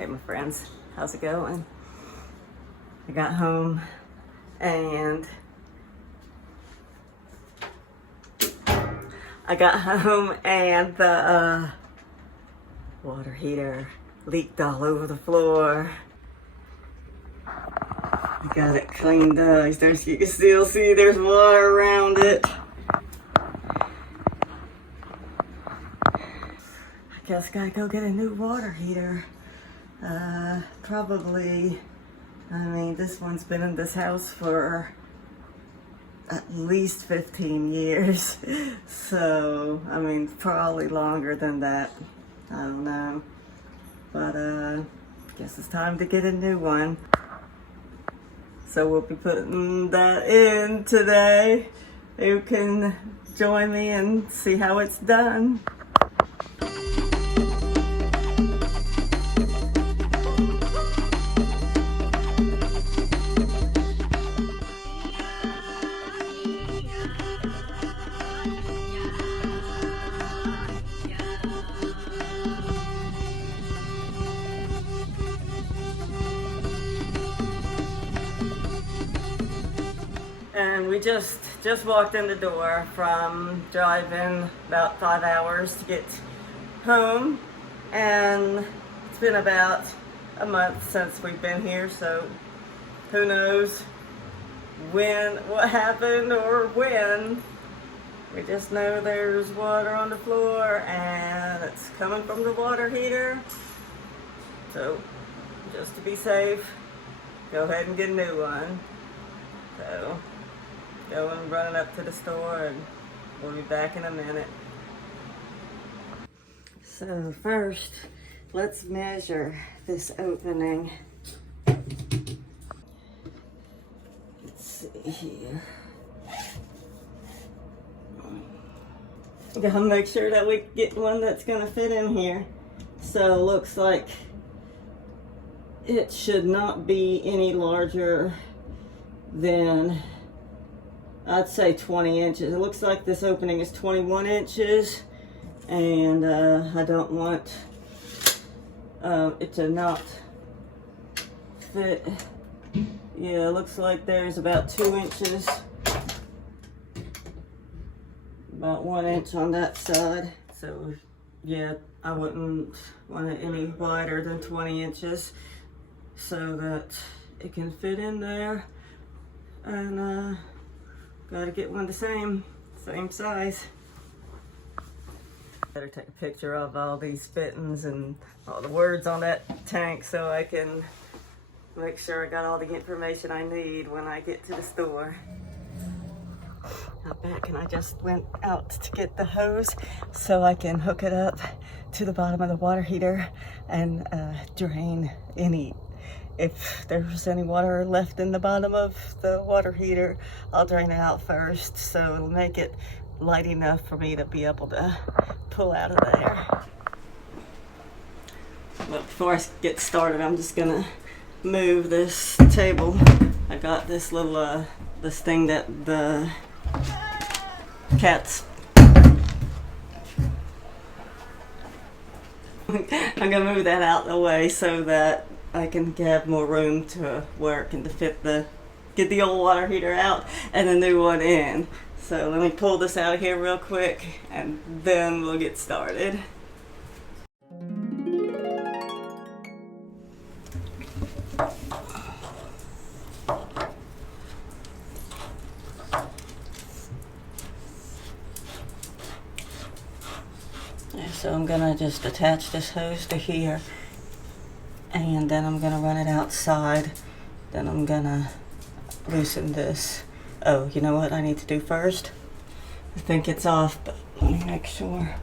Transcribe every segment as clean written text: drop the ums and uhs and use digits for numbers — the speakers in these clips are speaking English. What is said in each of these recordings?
Hey my friends, how's it going? I got home and the water heater leaked all over the floor. I got it cleaned up. There's, you can still see there's water around it. I guess I gotta go get a new water heater. Probably, I mean, this one's been in this house for at least 15 years. So, I mean, probably longer than that. I don't know. But, guess it's time to get a new one. So we'll be putting that in today. You can join me and see how it's done. And we just walked in the door from driving about 5 hours to get home, and it's been about a month since we've been here, so who knows what happened or when. We just know there's water on the floor and it's coming from the water heater. So just to be safe, go ahead and get a new one. So going running up to the store and we'll be back in a minute. So first, let's measure this opening. Let's see here. We gotta make sure that we get one that's gonna fit in here. So looks like it should not be any larger than, I'd say 20 inches. It looks like this opening is 21 inches, and I don't want it to not fit. Yeah, it looks like there's about 2 inches, about 1 inch on that side. So yeah, I wouldn't want it any wider than 20 inches so that it can fit in there. And gotta get one the same size. Better take a picture of all these fittings and all the words on that tank so I can make sure I got all the information I need when I get to the store. Out back, and I just went out to get the hose so I can hook it up to the bottom of the water heater and drain any. If there's any water left in the bottom of the water heater, I'll drain it out first, so it'll make it light enough for me to be able to pull out of there. But before I get started, I'm just gonna move this table. I got this little, this thing that the cats. I'm gonna move that out the way so that I can have more room to work and to get the old water heater out and the new one in. So let me pull this out of here real quick and then we'll get started. So I'm gonna just attach this hose to here, and then I'm gonna run it outside. Then I'm gonna loosen this. Oh, you know what I need to do first? I think it's off, but let me make sure.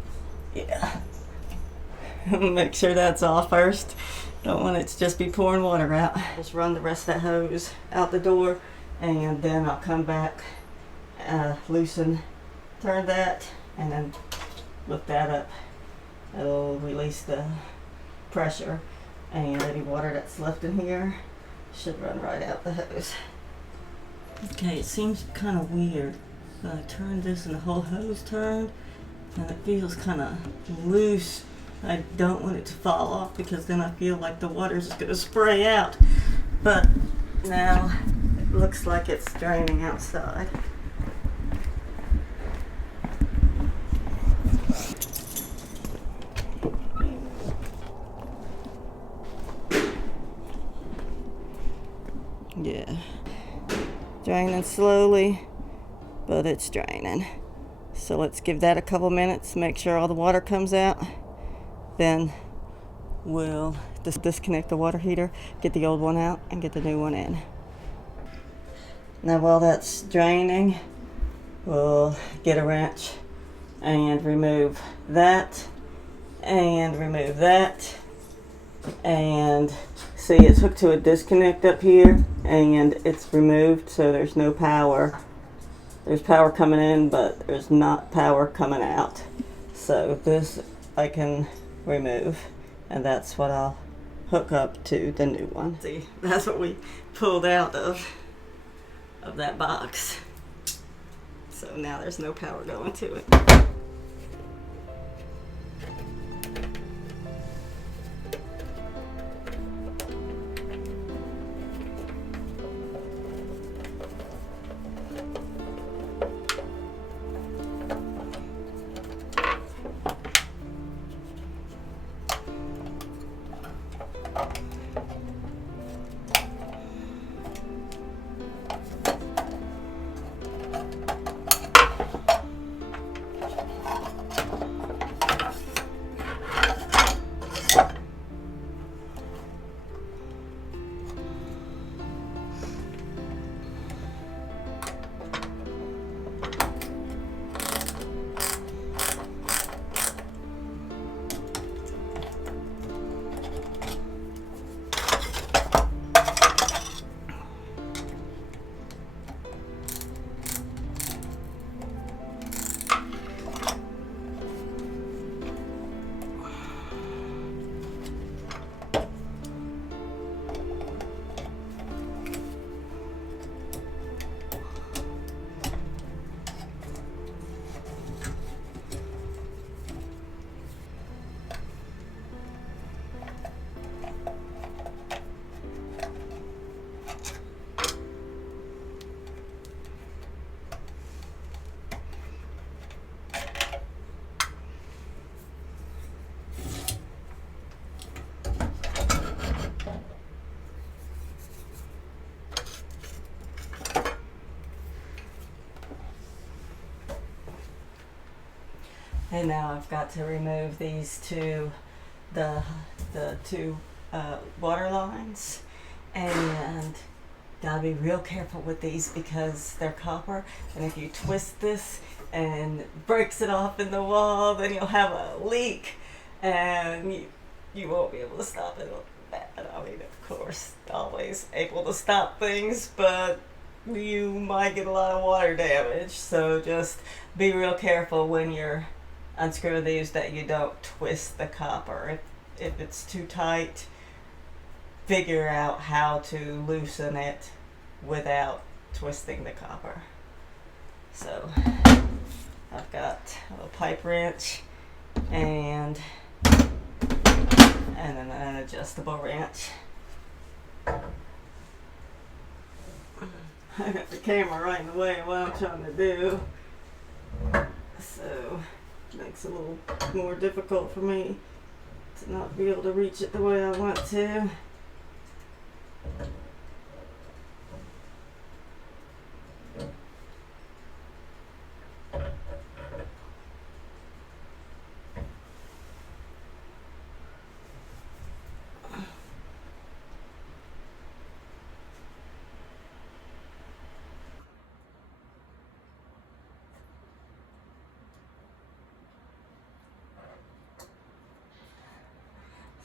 Yeah. Make sure that's off first. Don't want it to just be pouring water out. Just run the rest of that hose out the door, and then I'll come back, loosen, turn that, and then lift that up. It'll release the pressure, and any water that's left in here should run right out the hose. Okay, it seems kind of weird. I turned this and the whole hose turned, and it feels kind of loose I don't want it to fall off because then I feel like the water's just going to spray out. But now it looks like it's draining outside. Yeah, draining slowly, but it's draining. So let's give that a couple minutes, make sure all the water comes out. Then we'll just disconnect the water heater, get the old one out, and get the new one in. Now while that's draining, we'll get a wrench and remove that, and remove that, and see, it's hooked to a disconnect up here, and it's removed, so there's no power. There's power coming in, but there's not power coming out. So this I can remove, and that's what I'll hook up to the new one. See, that's what we pulled out of that box. So now there's no power going to it. And now I've got to remove these two, the two water lines, and gotta be real careful with these because they're copper, and if you twist this and breaks it off in the wall, then you'll have a leak, and you won't be able to stop it. I mean, of course, always able to stop things, but you might get a lot of water damage, so just be real careful when you're unscrewing these that you don't twist the copper. If it's too tight, figure out how to loosen it without twisting the copper. So I've got a pipe wrench and an adjustable wrench. I got the camera right in the way of what I'm trying to do, so it makes it a little more difficult for me to not be able to reach it the way I want to.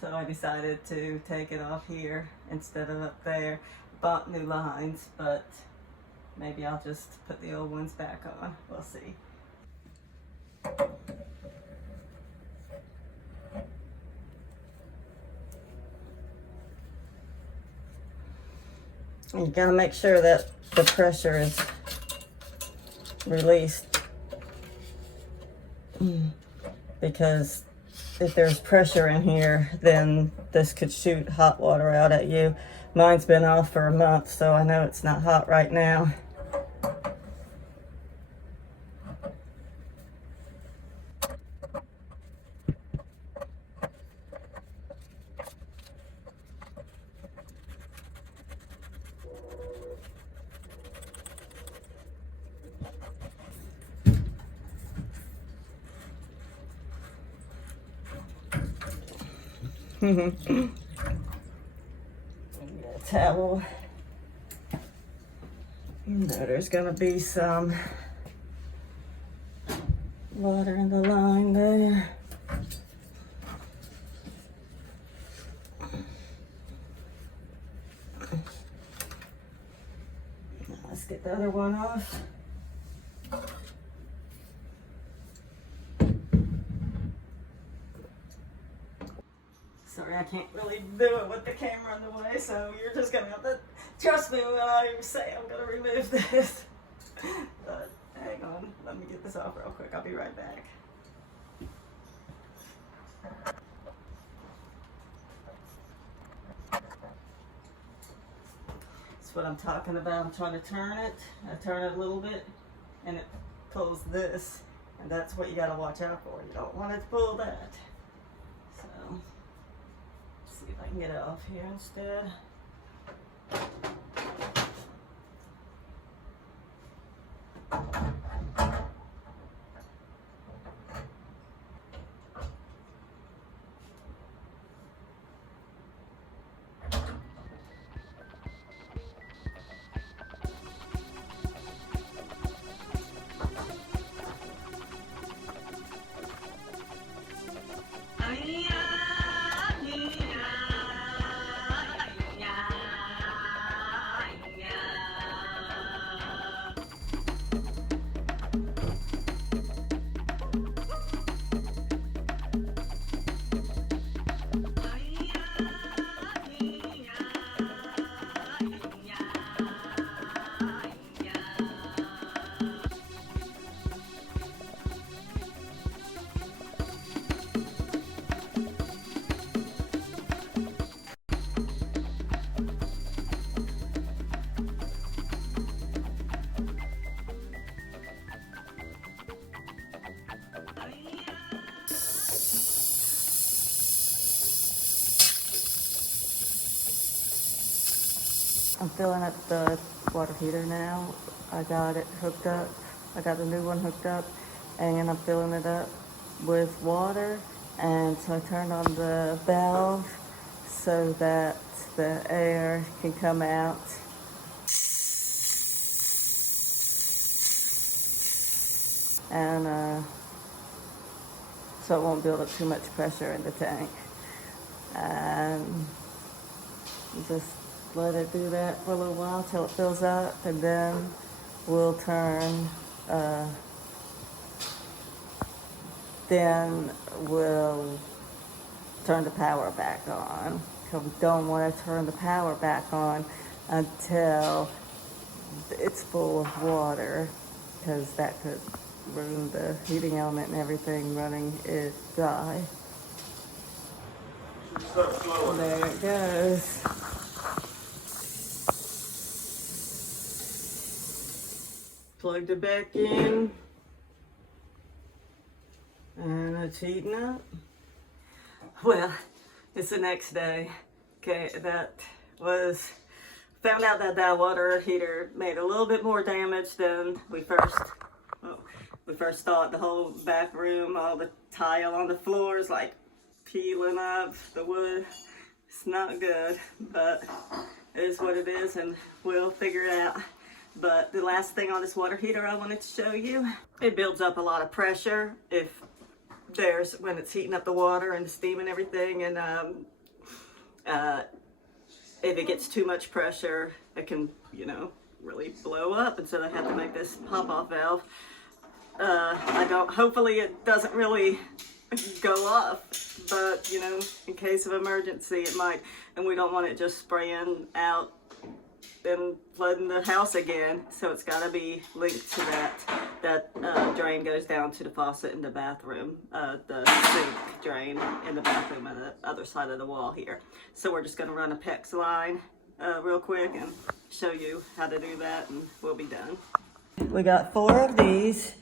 So I decided to take it off here instead of up there. Bought new lines, but maybe I'll just put the old ones back on. We'll see. You gotta make sure that the pressure is released, because if there's pressure in here, then this could shoot hot water out at you. Mine's been off for a month, so I know it's not hot right now. Towel. You know there's gonna be some water in the line there. Now let's get the other one off. Sorry, I can't really do it with the camera in the way, so you're just gonna have to trust me when I say I'm gonna remove this. But hang on, let me get this off real quick. I'll be right back. That's what I'm talking about. I'm trying to turn it. I turn it a little bit, and it pulls this, and that's what you gotta watch out for. You don't want it to pull that. So. See if I can get it off here instead. I'm filling up the water heater now. I got it hooked up. I got the new one hooked up, and I'm filling it up with water. And so I turned on the valve so that the air can come out. And so it won't build up too much pressure in the tank. And just let it do that for a little while till it fills up, and then we'll turn the power back on. Because we don't want to turn the power back on until it's full of water, because that could ruin the heating element and everything running it dry. There it goes. Plugged it back in, and it's heating up. Well, it's the next day. Okay, found out that that water heater made a little bit more damage than we first thought. The whole back room, all the tile on the floor is like peeling up, the wood. It's not good, but it is what it is, and we'll figure it out. But the last thing on this water heater I wanted to show you, it builds up a lot of pressure when it's heating up the water and the steam and everything, and if it gets too much pressure, it can, really blow up, and so I have to make this pop-off valve. Hopefully it doesn't really go off, but in case of emergency it might, and we don't want it just spraying out been flooding the house again, so it's got to be linked to that. That drain goes down to the faucet in the bathroom, the sink drain in the bathroom on the other side of the wall here. So we're just going to run a PEX line real quick and show you how to do that, and we'll be done. We got 4 of these,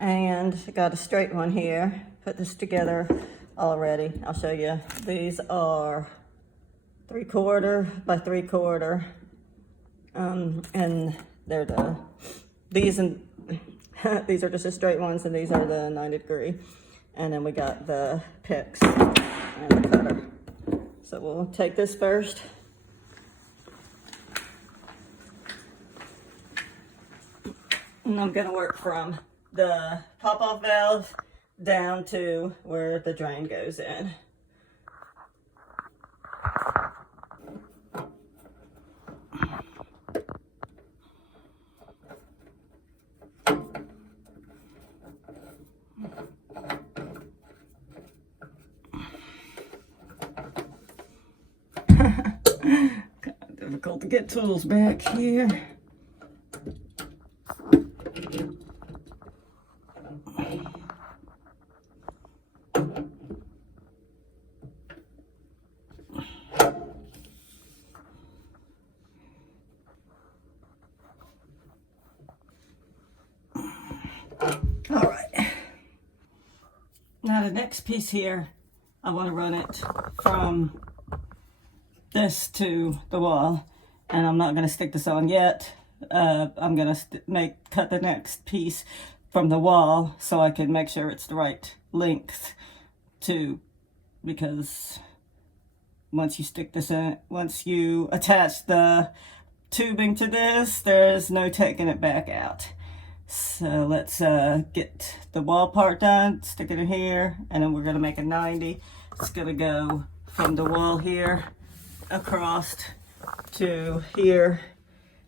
and got a straight one here. Put this together already. I'll show you. These are 3/4 by 3/4. And they're these are just the straight ones, and these are the 90°. And then we got the picks and the cutter. So we'll take this first. And I'm gonna work from the pop-off valve down to where the drain goes in. Kind of difficult to get tools back here. All right. Now the next piece here, I want to run it from this to the wall, and I'm not going to stick this on yet. I'm going to cut the next piece from the wall so I can make sure it's the right length too, because once you stick this in, once you attach the tubing to this, there's no taking it back out. So let's get the wall part done, stick it in here, and then we're going to make a 90. It's going to go from the wall here across to here,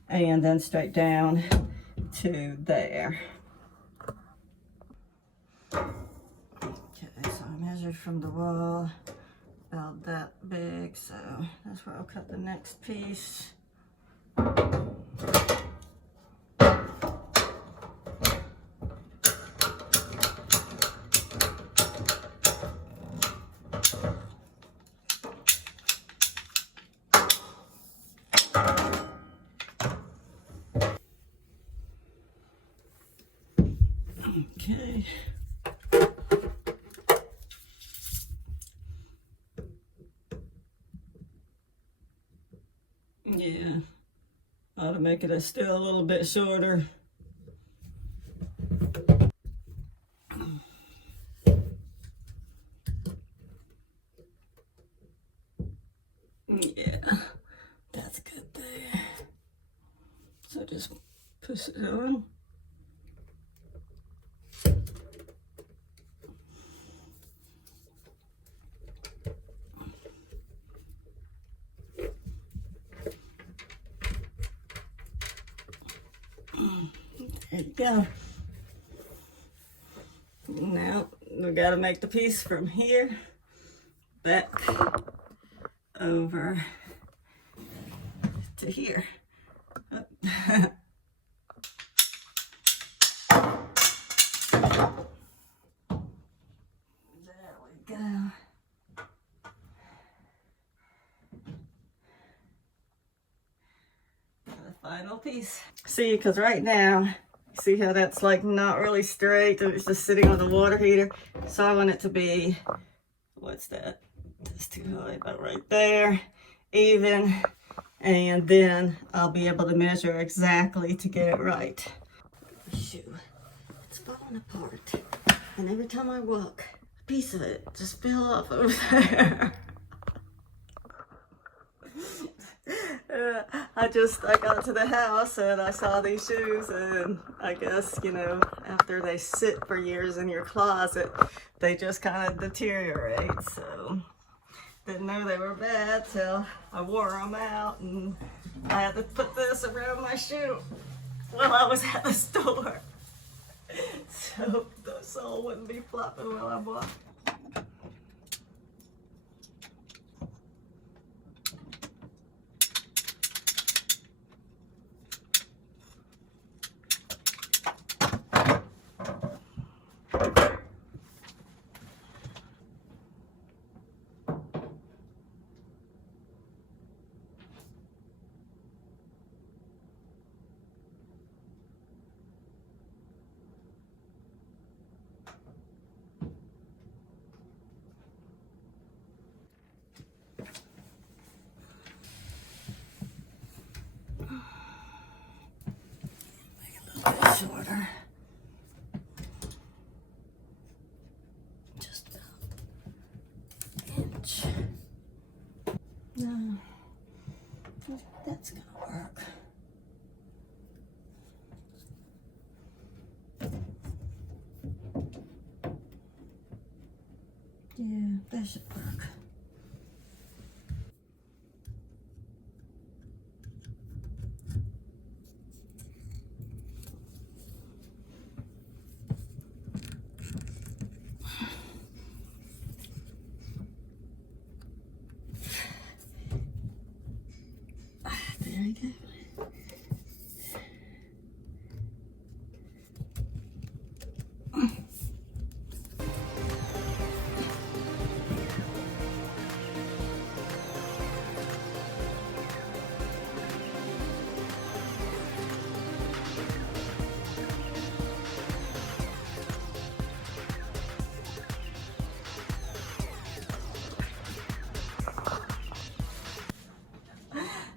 and then straight down to there. Okay, so I measured from the wall about that big, so that's where I'll cut the next piece. Okay. Yeah, ought to make it still a little bit shorter. Yeah, that's good there. So just push it on. There you go. Now we got to make the piece from here back over to here. There we go. The final piece. See, because right now, see how that's like not really straight, and it's just sitting on the water heater. So I want it to be, what's that? That's too high, about right there, even. And then I'll be able to measure exactly to get it right. Shoot, it's falling apart. And every time I walk, a piece of it just fell off over there. I got to the house and I saw these shoes, and I guess, you know, after they sit for years in your closet, they just kind of deteriorate. So didn't know they were bad till I wore them out, and I had to put this around my shoe while I was at the store, so the sole wouldn't be flopping while I walked. That's gonna work. Yeah, that should work. There you go.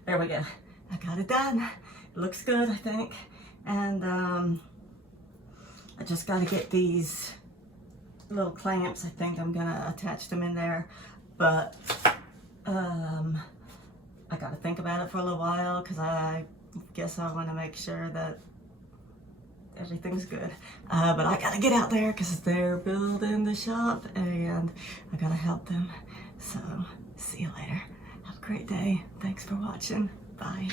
There we go. I got it done. It looks good, I think. And I just got to get these little clamps. I think I'm gonna attach them in there, but I got to think about it for a little while because I guess I want to make sure that everything's good. But I got to get out there because they're building the shop and I got to help them. So see you later. Have a great day. Thanks for watching. Bye.